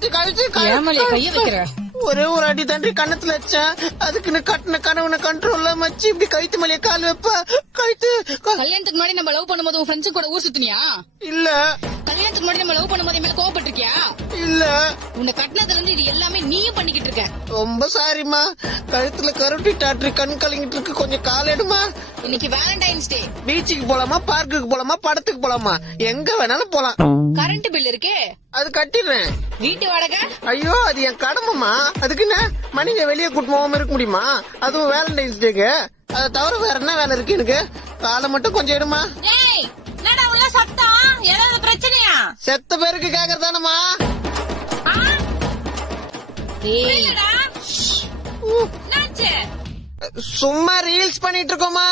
கைய வைக்கிற ஒரே ஒரு அடி தாண்டி கண்ணத்துல வச்சேன். அதுக்குன்னு கட்டின கனவுன கண்ட்ரோல்ல மச்சி இப்படி கைத்து மலைய கால் வைப்ப. கைத்து கல்யாணத்துக்கு முன்னாடி நம்ம லவ் பண்ணும்போது உன் ஃப்ரெண்ட்ஸ் கூட ஊர் சுத்தினியா? இல்ல. கல்யாணத்துக்கு முன்னாடி நம்ம லவ் பண்ணும்போது மேல கோவப்பட்டிருக்கியா? இல்ல. உன்னை கட்டினதுல இருந்து இது எல்லாமே நீயும் பண்ணிக்கிட்டு இருக்க. ரொம்ப சாரிமா. கழுத்துல கருட்டி டாக்டர் கண் கலங்கிட்டு இருக்கு. கொஞ்சம் கால் எடுமா. இன்னைக்கு வேலண்டைன்ஸ் டே. பீச்சுக்கு போலாமா, பார்க்குக்கு போலாமா, படத்துக்கு போலாமா, எங்க வேணாலும் போலாம். கரண்ட் பில் இருக்கே அது கட்டிடுறேன். வீட்டு வாடகை? ஐயோ அது என் கடமைமா. அதுக்கு என்ன மணிங்க வெளியே கூட்டு போகாம இருக்க முடியுமா? அதுவும் வேலண்டைன்ஸ் டேக்கு. அதை தவிர வேற என்ன வேலை இருக்கு எனக்கு? காலை மட்டும் கொஞ்சம் எடுமா. என்னடா உள்ள சத்தம்? ஏதாவது பிரச்சனையா? செத்த பேருக்கு கேக்குறதானமா? சும்மா ரீல்ஸ் பண்ணிட்டு இருக்கோமா.